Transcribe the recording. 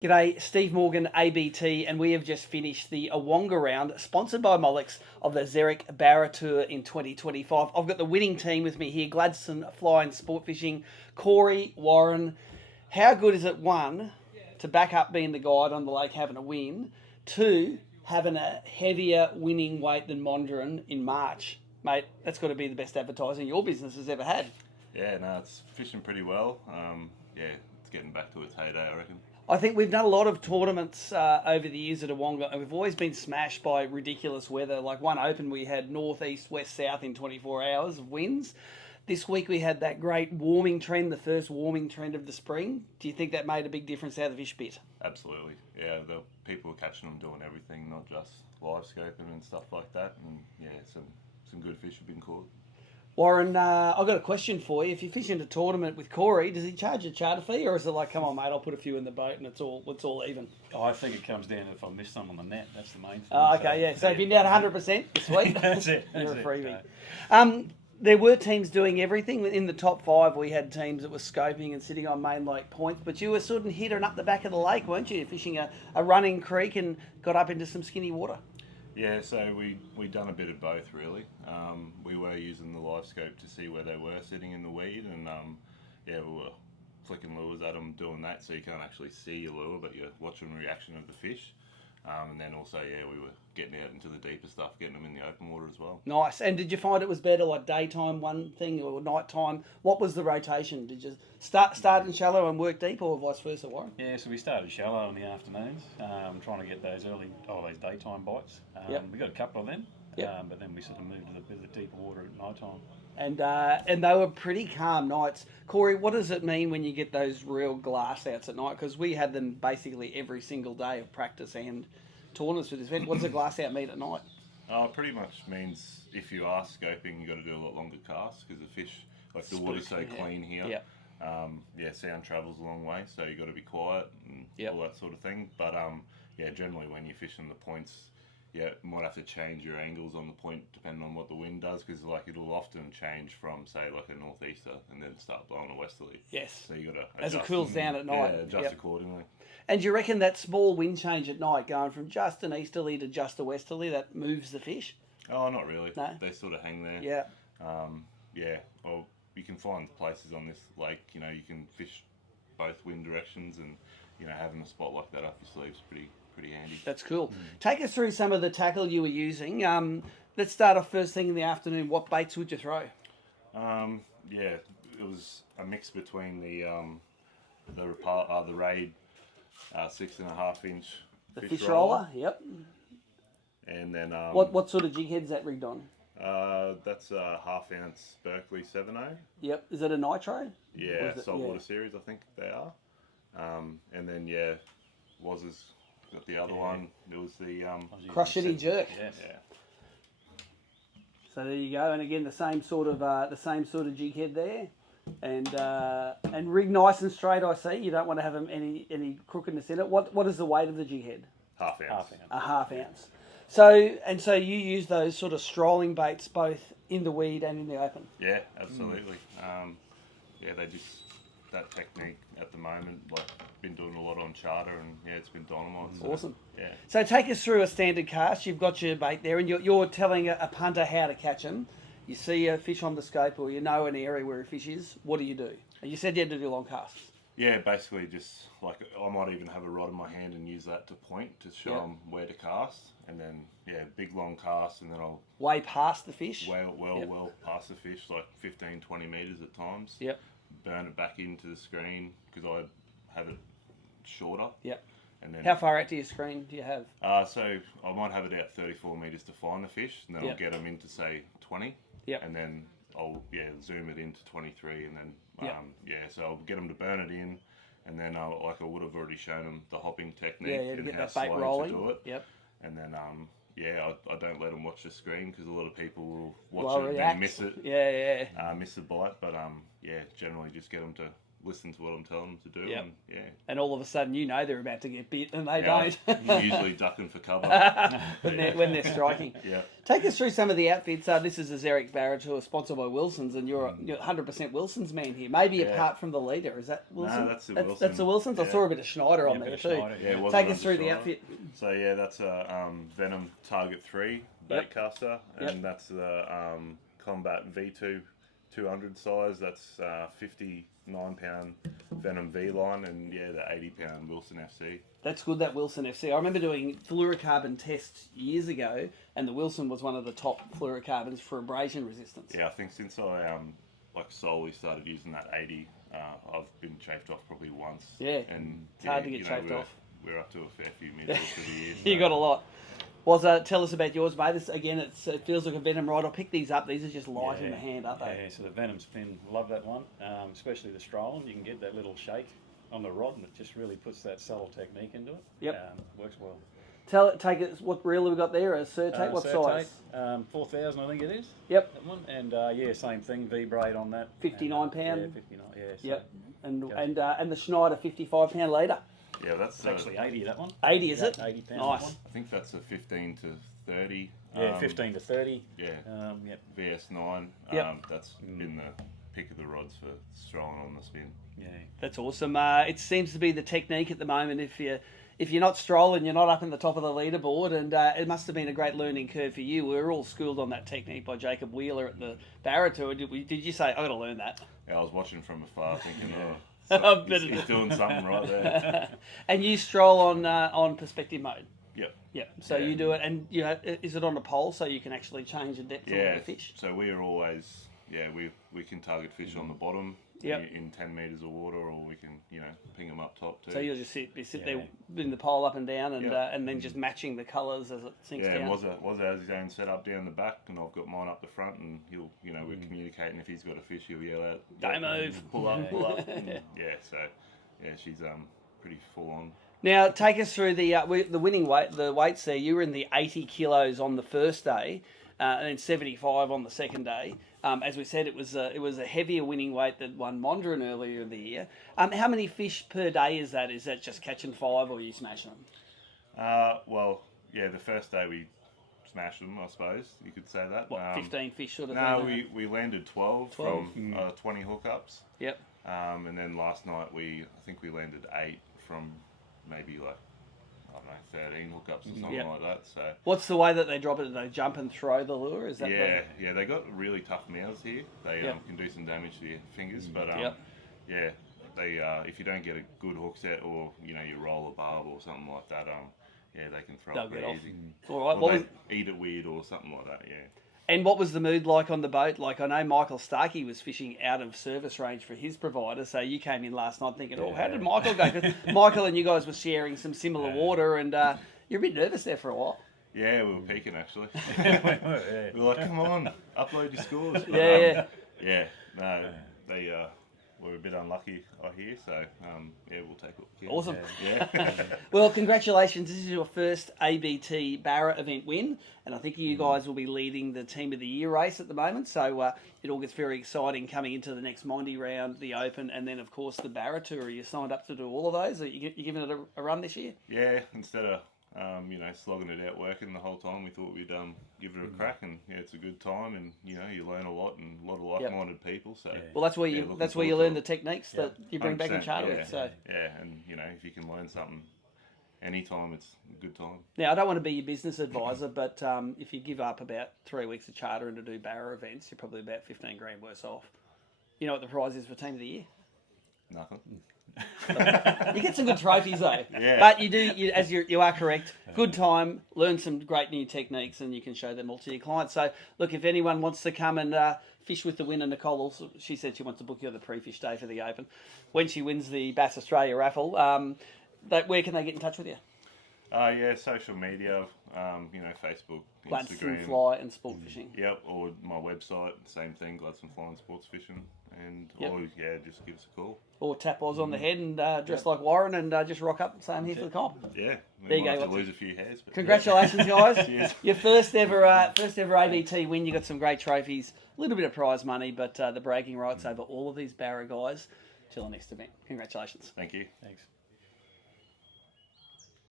G'day, Steve Morgan, ABT, and we have just finished the Awoonga round, sponsored by Molix, of the Zerek BARRA Tour in 2025. I've got the winning team with me here, Gladstone, Flying, Sportfishing, Corey, Warren. How good is it, one, to back up being the guide on the lake having a win, two, having a heavier winning weight than Mondrian in March? Mate, that's got to be the best advertising your business has ever had. Yeah, no, it's fishing pretty well. Yeah, it's getting back to its heyday, I reckon. I think we've done a lot of tournaments over the years at Awoonga, and we've always been smashed by ridiculous weather. Like one open, we had north, east, west, south in 24 hours of winds. This week we had that great warming trend, the first warming trend of the spring. Do you think that made a big difference how the fish bit? Absolutely. Yeah, the people were catching them doing everything, not just live scoping and stuff like that. And yeah, some good fish have been caught. Warren, I've got a question for you. If you fish in a tournament with Corey, does he charge a charter fee, or is it like, come on, mate, I'll put a few in the boat and it's all even? I think it comes down to if I miss some on the net. That's the main thing. Oh, okay, yeah. So if you're down 100%, sweet. That's it. You're a That's freebie. it. There were teams doing everything. In the top five, we had teams that were scoping and sitting on main lake points, but you were sort of hitting up the back of the lake, weren't you? Fishing a running creek and got up into some skinny water. Yeah, so we done a bit of both really. We were using the live scope to see where they were sitting in the weed, and yeah, we were flicking lures at them doing that, so you can't actually see your lure, but you're watching the reaction of the fish. And then also, yeah, we were getting out into the deeper stuff, getting them in the open water as well. Nice. And did you find it was better like daytime one thing or nighttime? What was the rotation? Did you start in shallow and work deep, or vice versa, Warren? Yeah, so we started shallow in the afternoons, trying to get those those daytime bites. Yep. We got a couple of them, Yep. but then we sort of moved to the deeper water at night time. And they were pretty calm nights. Corey, what does it mean when you get those real glass outs at night? Because we had them basically every single day of practice and tournaments with this event. What does a glass out mean at night? Pretty much means if you are scoping, you got to do a lot longer casts because the fish, like the water's so clean here. Yeah. Yeah, sound travels a long way, so you got to be quiet and all that sort of thing. But yeah, generally when you're fishing the points, yeah, you might have to change your angles on the point depending on what the wind does, because like it'll often change from say like a northeaster and then start blowing a westerly. Yes. So you got to as it cools down at night. Yeah, adjust accordingly. And do you reckon that small wind change at night, going from just an easterly to just a westerly, that moves the fish? Oh, not really. No? They sort of hang there. Yeah. Yeah. Well, you can find places on this lake. You know, you can fish both wind directions, and you know, having a spot like that up your sleeve's pretty handy. That's cool. Take us through some of the tackle you were using. Let's start off first thing in the afternoon. What baits would you throw? Yeah, it was a mix between the Raid 6.5 inch The fish roller. Yep. and then What sort of jig head's that rigged on? that's a 1/2 ounce Berkeley 7.0. Yep. Is it a nitro? Yeah, it- saltwater yeah. series, I think they are. And then yeah, has got the other one. It was the Crotchety jerk. Yes. yeah. So there you go, and again the same sort of jig head there, and rig nice and straight. I see you don't want to have any crookedness in it. What is the weight of the jig head? 1/2 ounce. 1/2 ounce. A 1/2 ounce. So you use those sort of strolling baits both in the weed and in the open. Yeah, absolutely. Yeah, they just that technique at the moment. Like, been doing a lot on charter, and yeah, it's been dynamite. So, Awesome. Yeah. So take us through a standard cast. You've got your bait there, and you're telling a punter how to catch them. You see a fish on the scope, or you know an area where a fish is. What do you do? And you said you had to do long casts. Yeah, basically just like I might even have a rod in my hand and use that to point to show them where to cast, and then yeah, big long cast, and then I'll Way past the fish. well past the fish, like 15, 20 meters at times. Yep. Burn it back into the screen because I have it shorter. Yep. And then How far out to your screen do you have? so I might have it out 34 meters to find the fish, and then Yep. I'll get them into say 20. Yep. And then I'll zoom it into 23, and then Yep. so I'll get them to burn it in, and then like I would have already shown them the hopping technique Yeah, to and get how that bait slow rolling. to do it. Yep. And then I don't let them watch the screen because a lot of people will watch Well, it and react. then miss it. Yeah. Miss the bite, but yeah, generally just get them to listen to what I'm telling them to do. Yep. And, yeah. And all of a sudden, they're about to get bit, and they Yeah, don't. I'm usually ducking for cover. when they're striking. Yeah. Take us through some of the outfits. This is a Zerek Barra Tour sponsored by Wilson's, and you're 100% Wilson's man here. Maybe apart from the leader, is that Wilson? No, that's the Wilson. That's the Wilson's. I Yeah. saw a bit of Schneider on there too. Yeah, it was Take a us through the Schneider. outfit. So yeah, that's a Venom Target 3 bait caster, and that's the Combat V2 200 size. That's 59-pound Venom V line, and yeah, the 80-pound Wilson FC. That's good, that Wilson FC. I remember doing fluorocarbon tests years ago, and the Wilson was one of the top fluorocarbons for abrasion resistance. Yeah, I think since I solely started using that 80, I've been chafed off probably once. Yeah, and it's hard to get chafed off. We're up to a fair few meters for the year. You got a lot. Tell us about yours, mate. This, again, it feels like a Venom ride. I'll pick these up. These are just light in the hand, aren't they? Yeah, so the Venom spin, love that one, especially the Strolling. You can get that little shake on the rod, and it just really puts that subtle technique into it. Yep. Works well. Take it. What reel have we got there? A Surtate. What size? 4,000, I think it is. Yep. That one, and yeah, same thing. V braid on that. 59 pound. Yeah, 59. Yeah. So Yep. And the Schneider 55-pound leader. Yeah, that's it's actually 80. That one. 80, is it? 80 pounds. Nice. One. I think that's a 15 to 30. Yeah, 15 to 30. Yeah. Yep. VS9. Yep. That's been the pick of the rods for Strolling on the spin. Yeah. That's awesome. It seems to be the technique at the moment. If you're not strolling, you're not up in the top of the leaderboard, and it must have been a great learning curve for you. We were all schooled on that technique by Jacob Wheeler at the Barra Tour. Did you say, I got to learn that? Yeah, I was watching from afar thinking, he's doing something right there. And you stroll on perspective mode. Yep. Yep. So you do it, and is it on a pole so you can actually change the depth of the fish? So we are always, we can target fish on the bottom in 10 metres of water, or we can, ping them up top too. So you'll just sit there in the pole up and down, and then just matching the colours as it sinks down. Yeah, was has his own set up down the back, and I've got mine up the front, and he'll, we're communicating. If he's got a fish, he'll yell out, "Don't move, pull up." She's pretty full on. Now, take us through the winning weight. The weights there. You were in the 80 kilos on the first day, and then 75 on the second day. As we said, it was a heavier winning weight than one Mondrian earlier in the year. How many fish per day is that? Is that just catching 5, or are you smashing them? The first day we smashed them, I suppose you could say that. What, 15 fish sort of no, thing? we landed 12 from 20 hookups. Yep. And then last night I think we landed 8 from maybe 13 hookups or something like that. So what's the way that they drop it? Do they jump and throw the lure? Is that they got really tough mouths here. They can do some damage to your fingers, but they if you don't get a good hook set, or you roll a barb or something like that, they can throw it pretty easy. All right, or they eat it weird or something like that. Yeah. And what was the mood like on the boat? Like, I know Michael Starkey was fishing out of service range for his provider, so you came in last night thinking, how did Michael go? Because Michael and you guys were sharing some similar water, and you're a bit nervous there for a while. Yeah, we were peaking actually. We were like, come on, upload your scores. But, they were a bit unlucky, I hear, so we'll take it. Yeah. Awesome. Yeah. Well, congratulations. This is your first ABT Barra event win, and I think you guys will be leading the Team of the Year race at the moment, so it all gets very exciting coming into the next Monday round, the Open, and then, of course, the Barra Tour. Are you signed up to do all of those? Are you giving it a run this year? Yeah, instead of slogging it out working the whole time, we thought we'd give it a crack, and it's a good time, and you learn a lot, and a lot of like-minded people. So well, that's where you learn the techniques that you bring back in charter with. So and if you can learn something anytime, it's a good time. Now, I don't want to be your business advisor, but if you give up about 3 weeks of charter and to do Barra events, you're probably about 15 grand worse off. You know what the prize is for Team of the Year? Nothing. You get some good trophies though. Yeah. But you are correct. Good time, learn some great new techniques, and you can show them all to your clients. So look, if anyone wants to come and fish with the winner, Nicole also, she said she wants to book you on the pre-fish day for the Open when she wins the Bass Australia raffle. Where can they get in touch with you? Social media, Facebook, Gladstone Instagram. Fly and Sportfishing. Yep, or my website, same thing, Gladstone Fly and Sportsfishing. And just give us a call. Or tap Oz on the head and dress like Warren and just rock up and say I'm here for the comp. Yeah, there you go. Have to lose a few hairs. But congratulations, guys! Cheers. Your first ever ABT win. You got some great trophies, a little bit of prize money, but the bragging rights over all of these Barra guys. till the next event. Congratulations. Thank you. Thanks.